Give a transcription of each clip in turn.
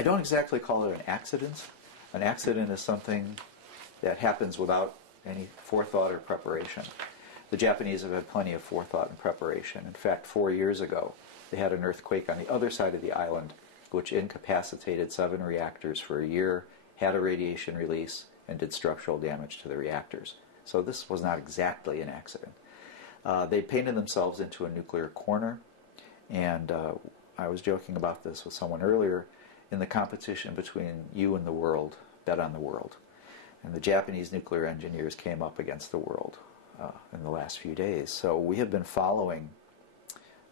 I don't exactly call it an accident. An accident is something that happens without any forethought or preparation. The Japanese have had plenty of forethought and preparation. In fact, 4 years ago, they had an earthquake on the other side of the island, which incapacitated 7 reactors for a year, had a radiation release, and did structural damage to the reactors. So this was not exactly an accident. They painted themselves into a nuclear corner, and I was joking about this with someone earlier. In the competition between you and the world, bet on the world. And the Japanese nuclear engineers came up against the world in the last few days. So we have been following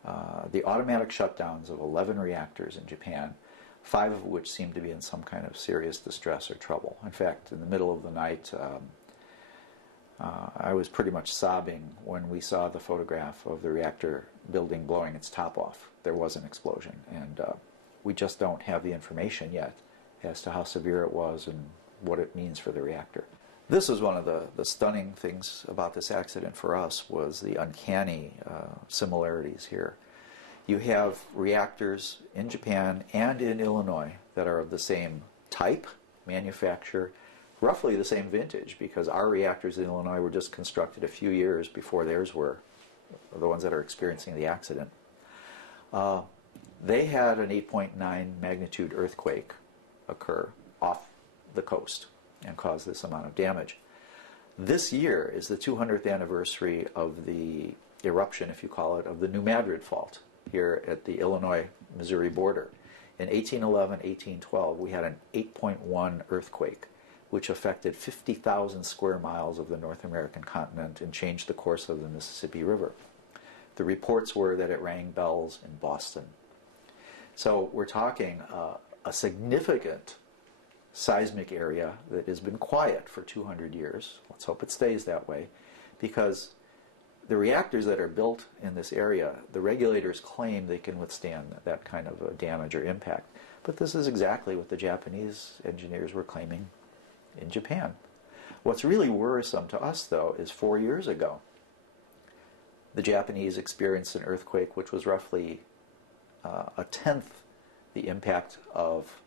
the automatic shutdowns of 11 reactors in Japan, 5 of which seem to be in some kind of serious distress or trouble. In fact, in the middle of the night, I was pretty much sobbing when we saw the photograph of the reactor building blowing its top off. There was an explosion, and we just don't have the information yet as to how severe it was and what it means for the reactor. This was one of the stunning things about this accident for us, was the uncanny similarities here. You have reactors in Japan and in Illinois that are of the same type, manufacture, roughly the same vintage, because our reactors in Illinois were just constructed a few years before theirs were, the ones that are experiencing the accident. They had an 8.9 magnitude earthquake occur off the coast and cause this amount of damage. This year is the 200th anniversary of the eruption, if you call it, of the New Madrid Fault here at the Illinois-Missouri border. In 1811-1812, we had an 8.1 earthquake, which affected 50,000 square miles of the North American continent and changed the course of the Mississippi River. The reports were that it rang bells in Boston. So we're talking a significant seismic area that has been quiet for 200 years. Let's hope it stays that way, because the reactors that are built in this area, the regulators claim they can withstand that kind of damage or impact. But this is exactly what the Japanese engineers were claiming in Japan. What's really worrisome to us, though, is 4 years ago, the Japanese experienced an earthquake which was roughly a tenth the impact of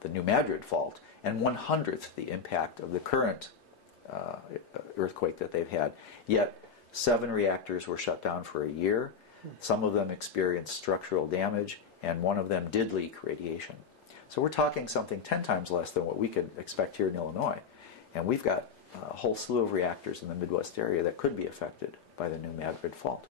the New Madrid Fault and 1/100th the impact of the current earthquake that they've had. Yet 7 reactors were shut down for a year. Some of them experienced structural damage, and one of them did leak radiation. So we're talking something 10 times less than what we could expect here in Illinois. And we've got a whole slew of reactors in the Midwest area that could be affected by the New Madrid Fault.